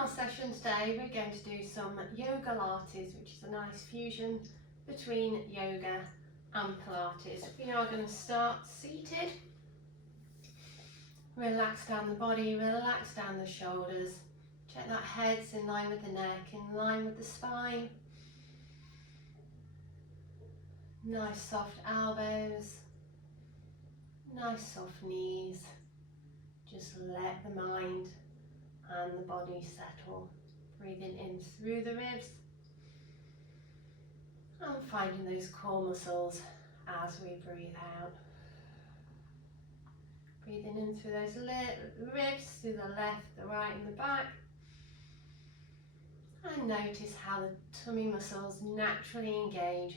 our session today, we're going to do some Yogalates, which is a nice fusion between yoga and Pilates. We are going to start seated. Relax down the body, relax down the shoulders. Check that head's in line with the neck, in line with the spine. Nice soft elbows, nice soft knees. Just let the mind and the body settle. Breathing in through the ribs and finding those core muscles as we breathe out. Breathing in through those ribs, through the left, the right and the back. And notice how the tummy muscles naturally engage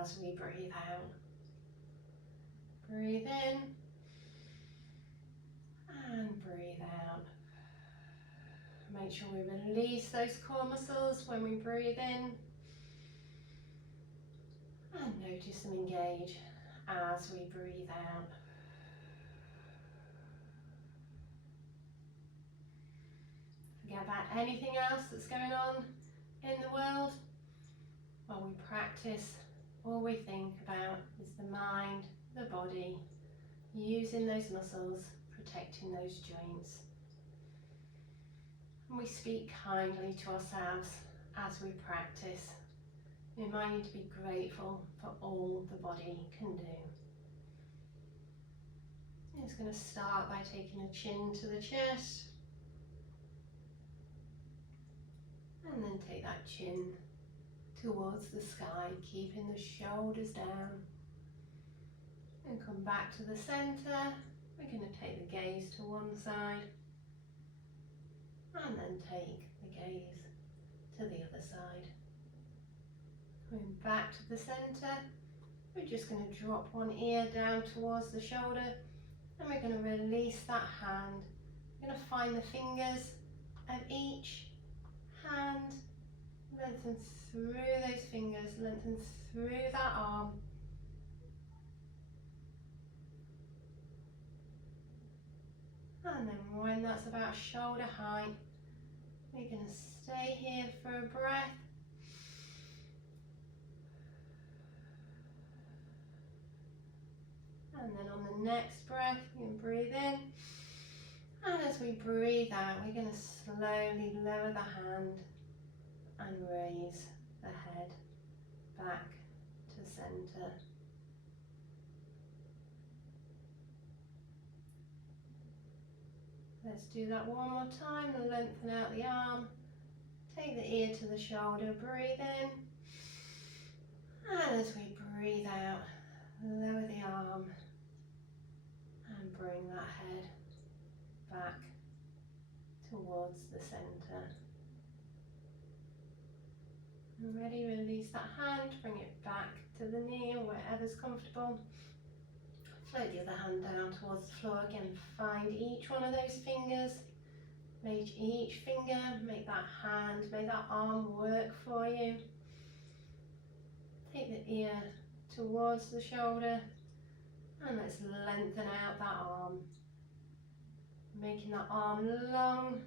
as we breathe out. Breathe in and breathe out. Make sure we release those core muscles when we breathe in. And notice them engage as we breathe out. Forget about anything else that's going on in the world. While we practice, all we think about is the mind, the body, using those muscles, protecting those joints. And we speak kindly to ourselves as we practice, reminding you to be grateful for all the body can do. I'm just going to start by taking a chin to the chest, and then take that chin towards the sky, keeping the shoulders down, and come back to the centre. We're going to take the gaze to one side and then take the gaze to the other side. Coming back to the centre, we're just going to drop one ear down towards the shoulder, and we're going to release that hand. We're going to find the fingers of each hand, lengthen through those fingers, lengthen through that arm. And then when that's about shoulder height, we're going to stay here for a breath. And then on the next breath, we can breathe in. And as we breathe out, we're going to slowly lower the hand and raise the head back to centre. Let's do that one more time. Lengthen out the arm, take the ear to the shoulder, breathe in. And as we breathe out, lower the arm and bring that head back towards the centre. Ready, release that hand, bring it back to the knee or wherever's comfortable. Float the other hand down towards the floor again. Find each one of those fingers. Make each finger, make that hand, make that arm work for you. Take the ear towards the shoulder and let's lengthen out that arm. Making that arm long.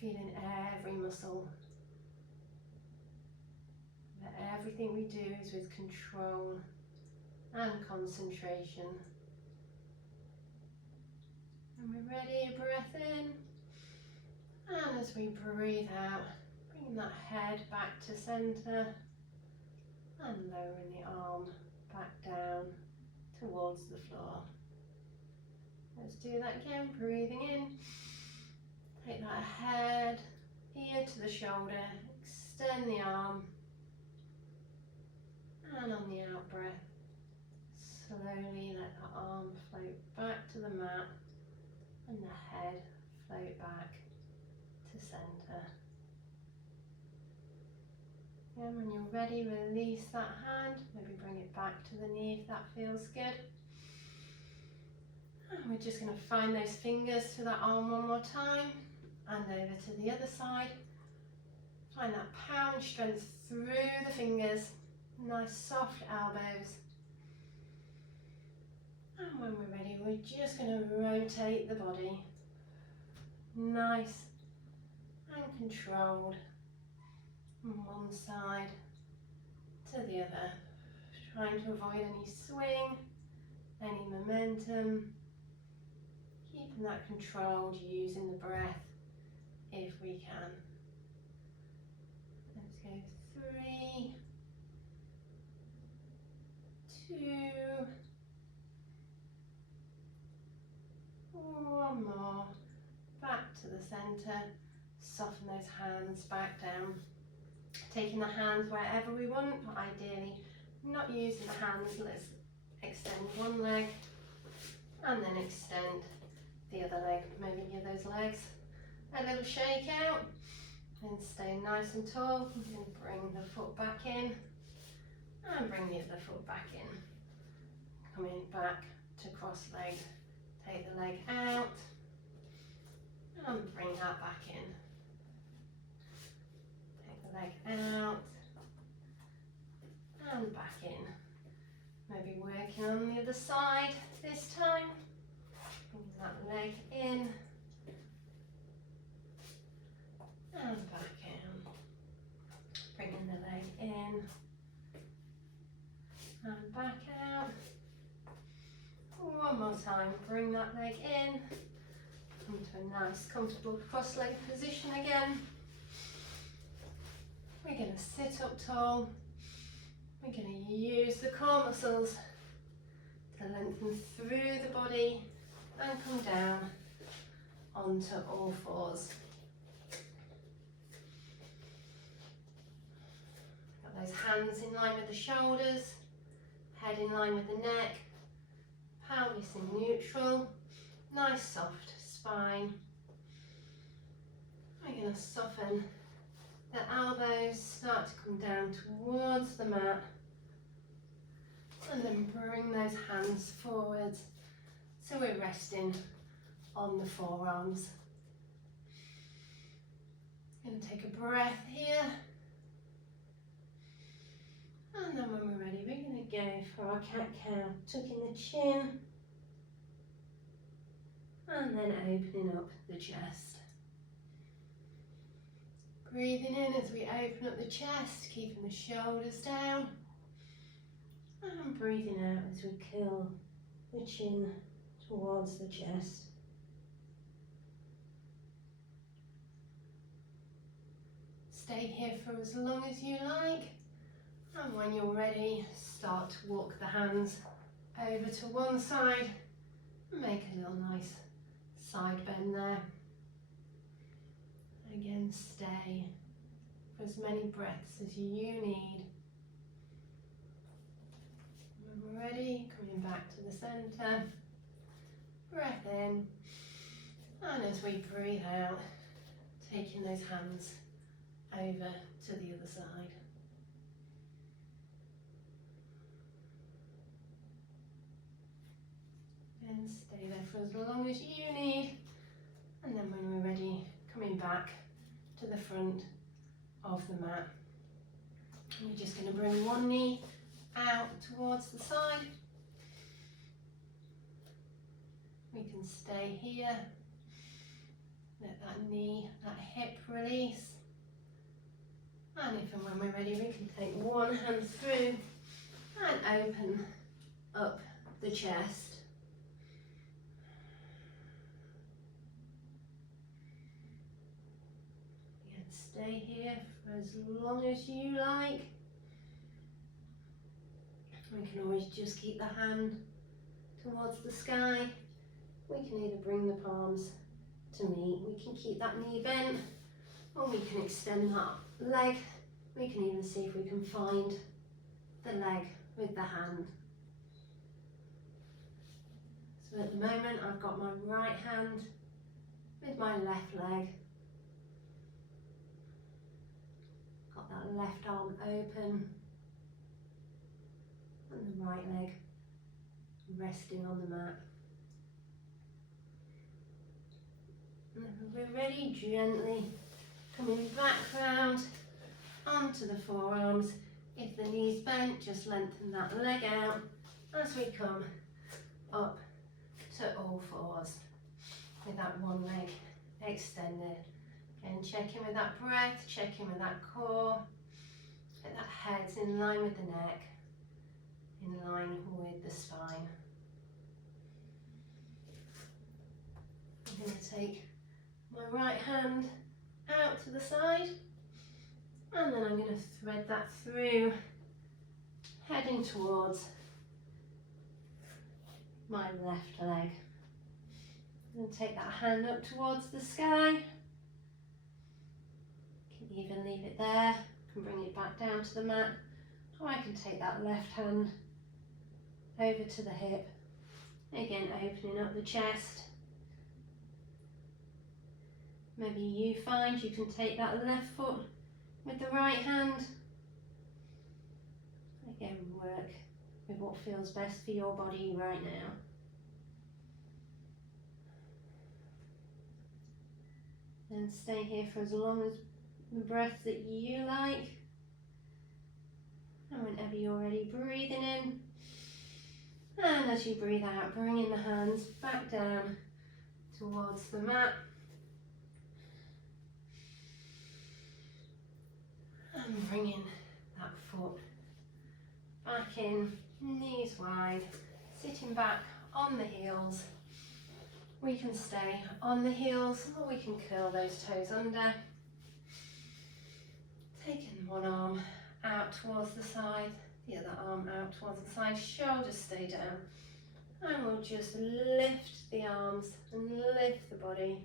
Feeling every muscle. That everything we do is with control and concentration. And we're ready, breath in. And as we breathe out, bring that head back to centre and lowering the arm back down towards the floor. Let's do that again, breathing in. Take that head, ear to the shoulder, extend the arm. And on the out breath, slowly let the arm float back to the mat and the head float back to centre. And when you're ready, release that hand, maybe bring it back to the knee if that feels good. And we're just going to find those fingers to that arm one more time and over to the other side. Find that pound strength through the fingers, nice soft elbows. And when we're ready, we're just going to rotate the body nice and controlled from one side to the other, trying to avoid any swing, any momentum, keeping that controlled, using the breath if we can. Let's go 3, 2, 1 more, back to the centre, soften those hands back down, taking the hands wherever we want, but ideally not using the hands. Let's extend one leg and then extend the other leg, maybe give those legs a little shake out and stay nice and tall. You can bring the foot back in and bring the other foot back in, coming back to cross legs. Take the leg out and bring that back in. Take the leg out and back in. Maybe working on the other side this time. Bring that leg in and back in. Bringing the leg in and back out. One more time, bring that leg in, come to a nice comfortable cross-leg position again. We're going to sit up tall. We're going to use the core muscles to lengthen through the body and come down onto all fours. Got those hands in line with the shoulders, head in line with the neck, pelvis in neutral, nice soft spine. We're going to soften the elbows, start to come down towards the mat, and then bring those hands forwards so we're resting on the forearms. Going to take a breath here, and then when we're ready, we're going to go for our cat-cow, tucking the chin and then opening up the chest. Breathing in as we open up the chest, keeping the shoulders down, and breathing out as we curl the chin towards the chest. Stay here for as long as you like, and when you're ready, start to walk the hands over to one side and make a little nice side bend there. Again, stay for as many breaths as you need. When we're ready, coming back to the centre, breath in, and as we breathe out, taking those hands over to the other side. And stay there for as long as you need, and then when we're ready, coming back to the front of the mat. We're just going to bring one knee out towards the side. We can stay here, let that knee, that hip release, and if and when we're ready, we can take one hand through and open up the chest. Stay here for as long as you like. We can always just keep the hand towards the sky. We can either bring the palms to meet, we can keep that knee bent, or we can extend that leg. We can even see if we can find the leg with the hand. So at the moment I've got my right hand with my left leg. Got that left arm open and the right leg resting on the mat. And if we're ready, gently coming back round onto the forearms. If the knee's bent, just lengthen that leg out as we come up to all fours with that one leg extended. Again, check in with that breath, check in with that core. Get that head's in line with the neck, in line with the spine. I'm going to take my right hand out to the side, and then I'm going to thread that through, heading towards my left leg. And take that hand up towards the sky. Can even leave it there, can bring it back down to the mat, or I can take that left hand over to the hip, again opening up the chest. Maybe you find you can take that left foot with the right hand. Again, work with what feels best for your body right now. And stay here for as long as the breath that you like. And whenever you're ready, breathing in. And as you breathe out, bringing the hands back down towards the mat. And bringing that foot back in, knees wide, sitting back on the heels. We can stay on the heels, or we can curl those toes under. Taking one arm out towards the side, the other arm out towards the side, shoulders stay down. And we'll just lift the arms and lift the body.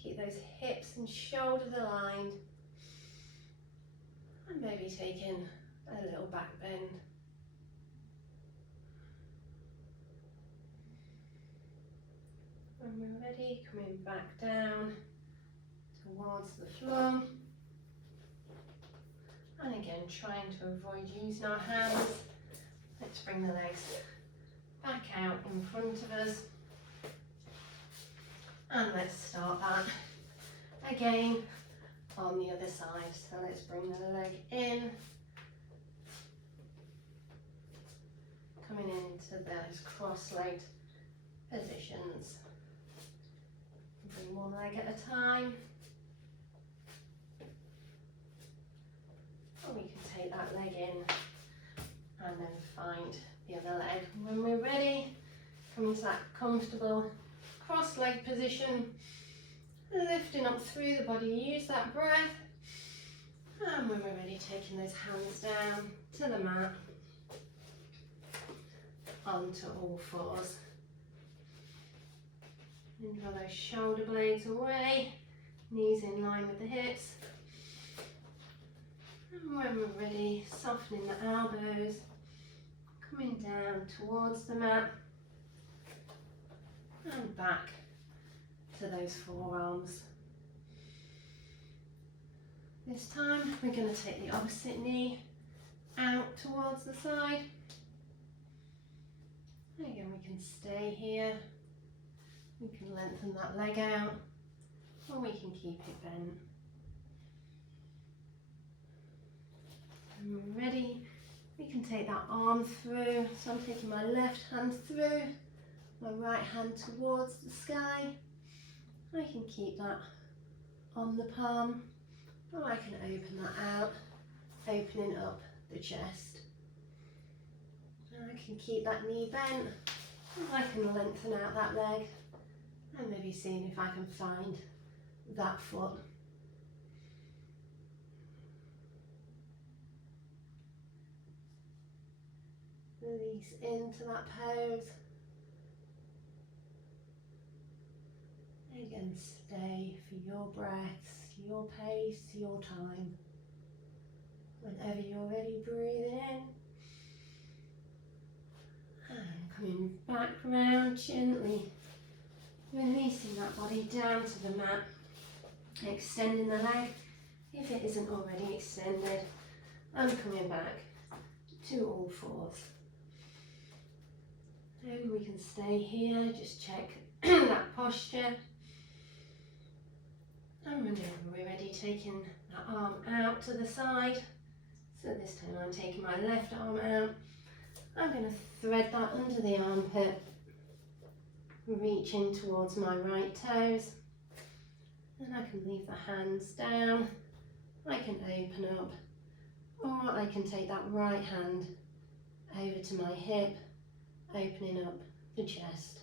Keep those hips and shoulders aligned. And maybe taking a little back bend. When we're ready, coming back down towards the floor. And again, trying to avoid using our hands. Let's bring the legs back out in front of us. And let's start that again on the other side. So let's bring the leg in. Coming into those cross-legged positions. Bring one leg at a time. Or we can take that leg in and then find the other leg. When we're ready, come into that comfortable cross-leg position, lifting up through the body, use that breath. And when we're ready, taking those hands down to the mat, onto all fours. And draw those shoulder blades away, knees in line with the hips. And when we're ready, softening the elbows, coming down towards the mat, and back to those forearms. This time we're going to take the opposite knee out towards the side. Again, we can stay here. We can lengthen that leg out, or we can keep it bent. And we're ready. We can take that arm through. So I'm taking my left hand through, my right hand towards the sky. I can keep that on the palm, or I can open that out, opening up the chest. And I can keep that knee bent, and I can lengthen out that leg, and maybe seeing if I can find that foot. Release into that pose. Again, stay for your breaths, your pace, your time. Whenever you're ready, breathe in. And coming back round gently, releasing that body down to the mat, extending the leg if it isn't already extended, and coming back to all fours. And we can stay here, just check that posture. And whenever we're ready, taking that arm out to the side. So this time I'm taking my left arm out. I'm going to thread that under the armpit, reaching towards my right toes. And I can leave the hands down, I can open up, or I can take that right hand over to my hip, opening up the chest.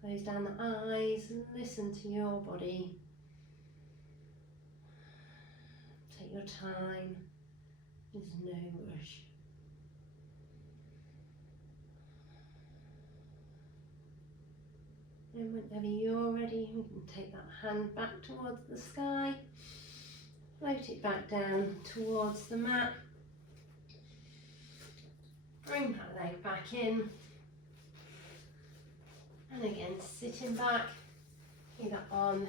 Close down the eyes and listen to your body. Take your time, there's no rush. And whenever you're ready, we can take that hand back towards the sky, float it back down towards the mat, bring that leg back in, and again sitting back, either on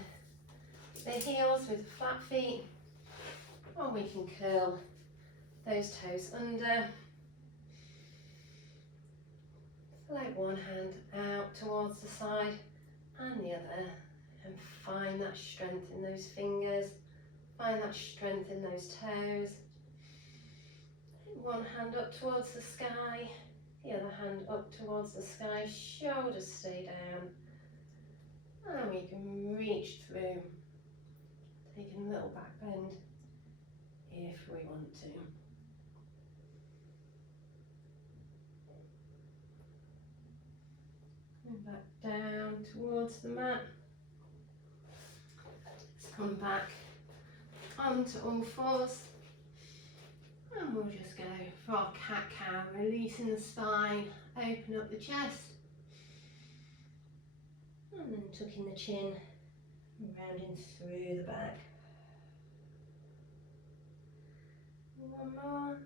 the heels with flat feet, or we can curl those toes under. Float one hand out towards the side and the other, and find that strength in those fingers, find that strength in those toes. One hand up towards the sky, the other hand up towards the sky, shoulders stay down, and we can reach through, taking a little back bend if we want to. And back down towards the mat. Let's come back onto all fours, and we'll just go for our cat-cow, releasing the spine, open up the chest, and then tucking the chin, rounding through the back. One more.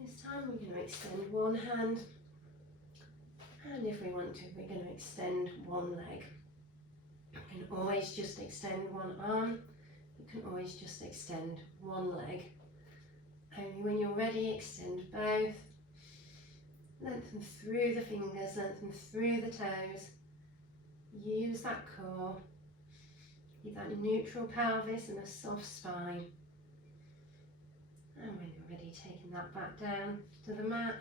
This time we're going to extend one hand, and if we want to, we're going to extend one leg. You can always just extend one arm, you can always just extend one leg. Only when you're ready, extend both. Lengthen through the fingers, lengthen through the toes. Use that core. Keep that neutral pelvis and a soft spine. And when you're ready, taking that back down to the mat.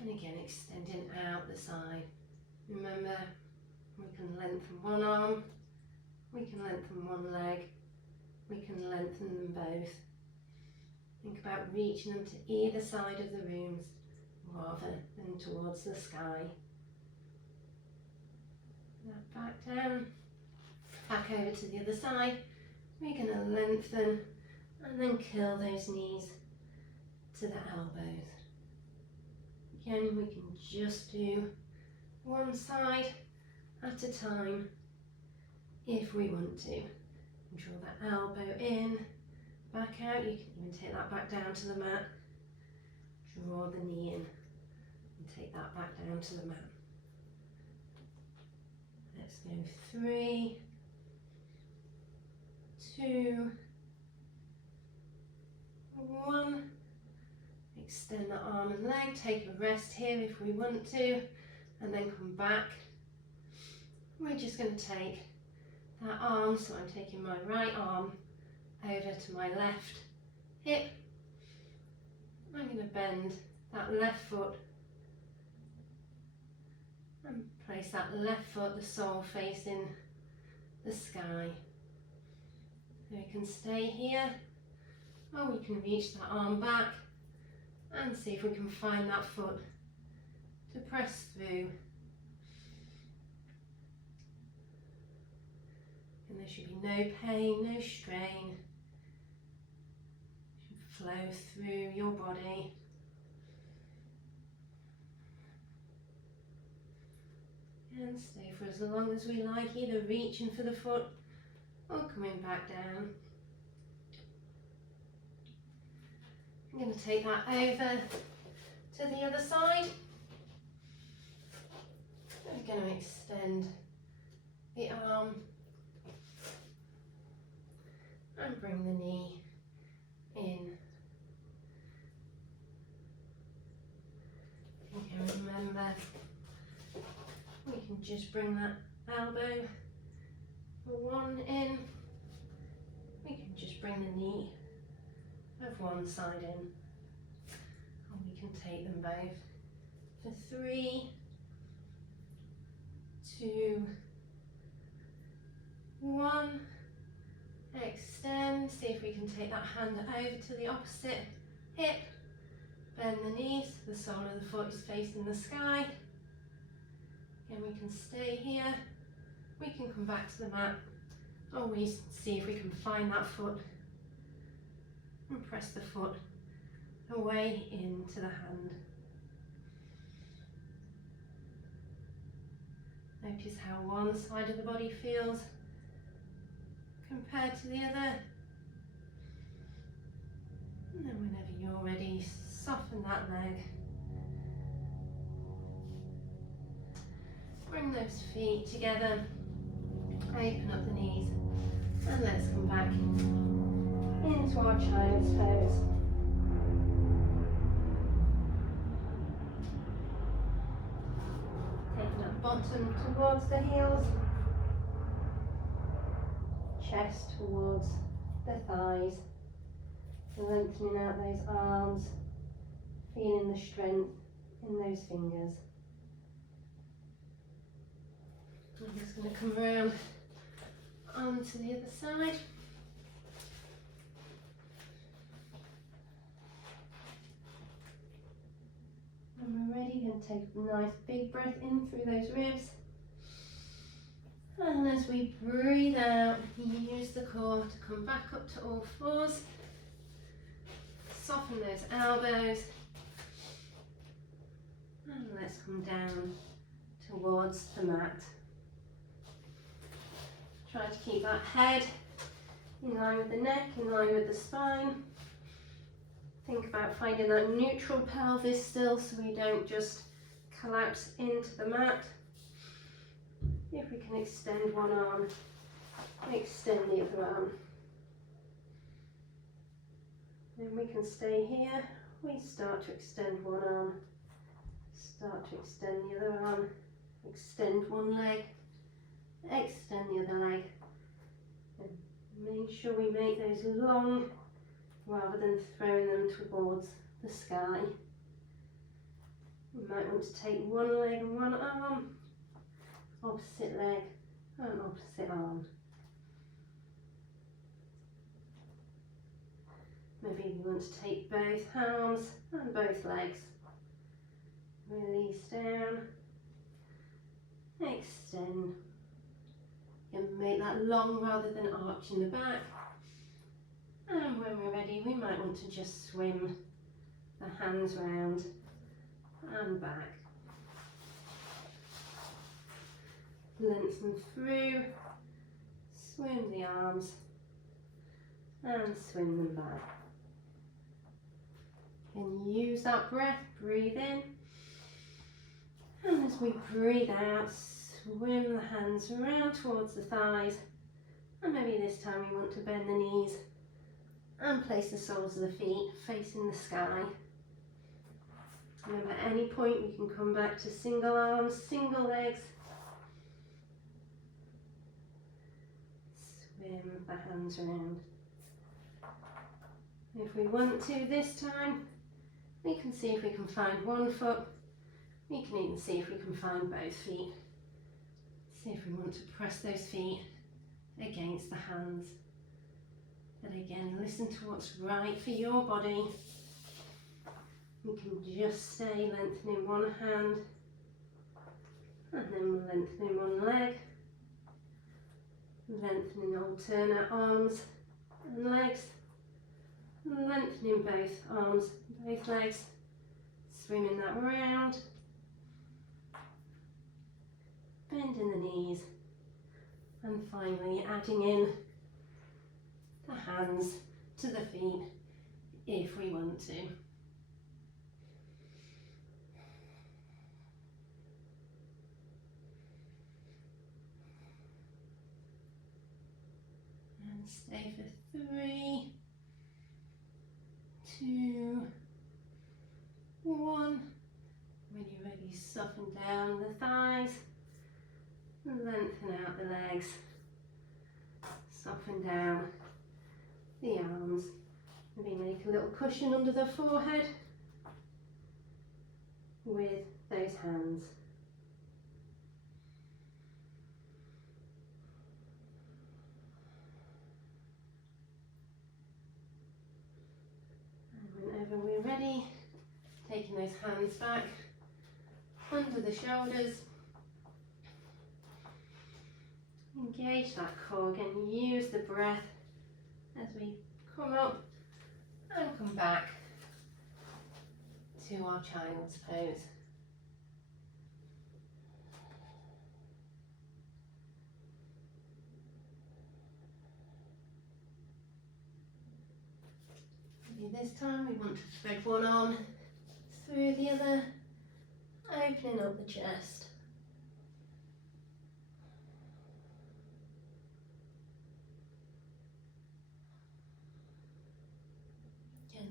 And again, extending out the side. Remember, we can lengthen one arm, we can lengthen one leg, we can lengthen them both. Think about reaching them to either side of the rooms rather than towards the sky. Now back down, back over to the other side. We're going to lengthen and then curl those knees to the elbows. Again, we can just do one side at a time if we want to. Draw that elbow in, back out. You can even take that back down to the mat. Draw the knee in and take that back down to the mat. Let's go 3, 2, 1. Extend the arm and leg, take a rest here if we want to, and then come back. We're just going to take that arm, so I'm taking my right arm over to my left hip. I'm going to bend that left foot and place that left foot, the sole, facing the sky. So we can stay here, or we can reach that arm back and see if we can find that foot to press through. And there should be no pain, no strain. It should flow through your body. And stay for as long as we like, either reaching for the foot or coming back down. I'm going to take that over to the other side. I'm going to extend the arm and bring the knee just bring that elbow for one in. We can just bring the knee of one side in. And we can take them both for 3, 2, 1. Extend. See if we can take that hand over to the opposite hip. Bend the knees. The sole of the foot is facing the sky. And we can stay here. We can come back to the mat. Or we see if we can find that foot and press the foot away into the hand. Notice how one side of the body feels compared to the other. And then whenever you're ready, soften that leg. Bring those feet together, open up the knees, and let's come back into our child's pose. Taking that bottom towards the heels, chest towards the thighs, lengthening out those arms, feeling the strength in those fingers. I'm just going to come around onto the other side. When we're ready, going to take a nice big breath in through those ribs. And as we breathe out, use the core to come back up to all fours. Soften those elbows. And let's come down towards the mat. Try to keep that head in line with the neck, in line with the spine. Think about finding that neutral pelvis still so we don't just collapse into the mat. If we can extend one arm, extend the other arm. Then we can stay here. We start to extend one arm, start to extend the other arm, extend one leg, extend the other leg, and make sure we make those long rather than throwing them towards the sky. You might want to take one leg and one arm, opposite leg and opposite arm. Maybe you want to take both arms and both legs. Release down, extend. And make that long rather than arching the back. And when we're ready, we might want to just swim the hands round and back. Lengthen through, swim the arms and swim them back. And use that breath, breathe in. And as we breathe out, swim the hands around towards the thighs, and maybe this time we want to bend the knees and place the soles of the feet facing the sky. Remember, at any point you can come back to single arms, single legs. Swim the hands around. If we want to this time, we can see if we can find one foot. We can even see if we can find both feet. See if we want to press those feet against the hands. But again, listen to what's right for your body. We can just stay lengthening one hand, and then we're lengthening one leg, lengthening alternate arms and legs, lengthening both arms, both legs, swimming that round. Bending the knees, and finally adding in the hands to the feet if we want to. And stay for 3, 2, 1. When you're ready, soften down the thighs. legs. Soften down the arms. Maybe make a little cushion under the forehead with those hands. And whenever we're ready, taking those hands back under the shoulders. Engage that core again, use the breath as we come up and come back to our child's pose. Maybe this time we want to thread one arm through the other, opening up the chest.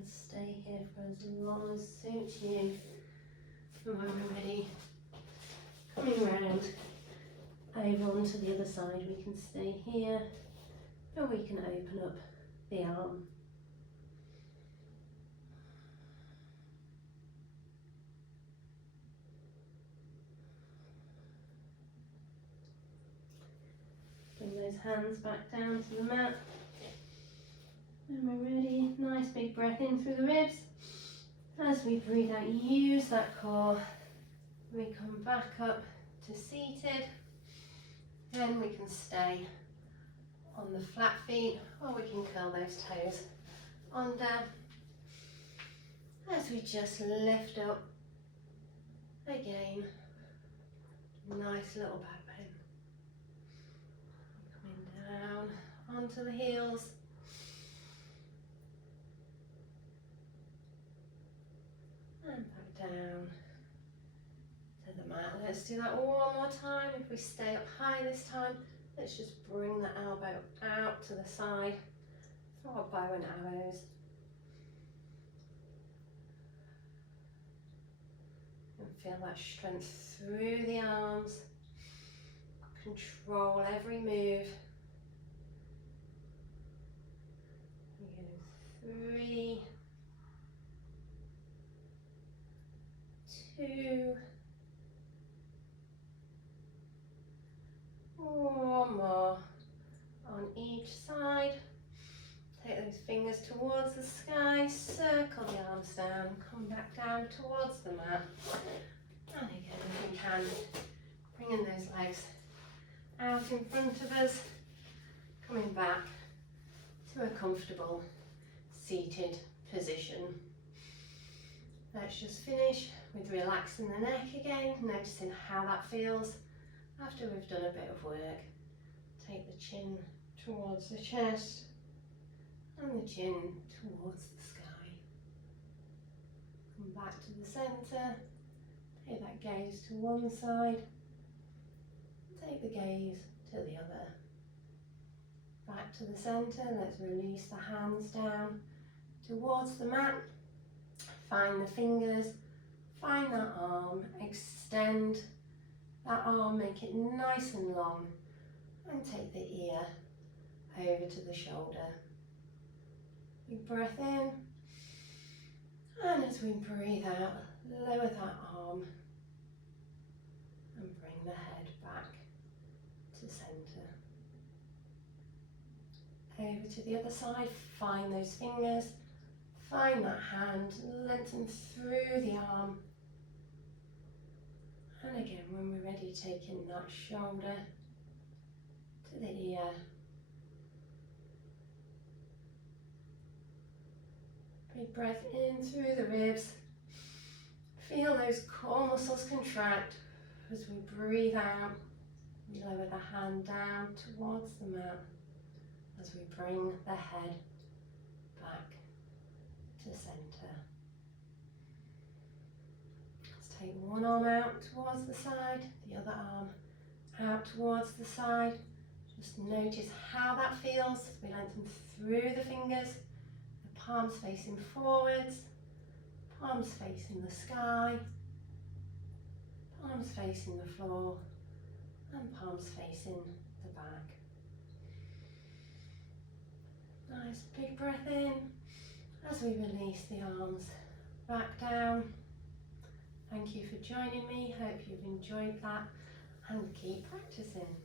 Stay here for as long as suits you. And when we're ready, coming round over onto the other side, we can stay here and we can open up the arm. Bring those hands back down to the mat. And we're ready, nice big breath in through the ribs. As we breathe out, use that core. We come back up to seated. Then we can stay on the flat feet, or we can curl those toes under. As we just lift up again, nice little back bend. Coming down onto the heels. And back down to the mat. Let's do that one more time. If we stay up high this time, let's just bring the elbow out to the side for our bow and arrows. And feel that strength through the arms. Control every move. We go 3, 2, one more on each side. Take those fingers towards the sky, circle the arms down, come back down towards the mat. And again, if we can, bringing those legs out in front of us, coming back to a comfortable seated position. Let's just finish with relaxing the neck again, noticing how that feels after we've done a bit of work. Take the chin towards the chest and the chin towards the sky. Come back to the centre, take that gaze to one side, take the gaze to the other. Back to the centre, let's release the hands down towards the mat. Find the fingers, find that arm, extend that arm, make it nice and long, and take the ear over to the shoulder. Big breath in, and as we breathe out, lower that arm and bring the head back to centre. Over to the other side, find those fingers, find that hand, lengthen through the arm. And again, when we're ready, taking that shoulder to the ear. Big breath in through the ribs. Feel those core muscles contract as we breathe out. We lower the hand down towards the mat as we bring the head back to centre. Let's take one arm out towards the side, the other arm out towards the side. Just notice how that feels as we lengthen through the fingers, the palms facing forwards, palms facing the sky, palms facing the floor, and palms facing the back. Nice big breath in as we release the arms back down. Thank you for joining me. Hope you've enjoyed that and keep practicing.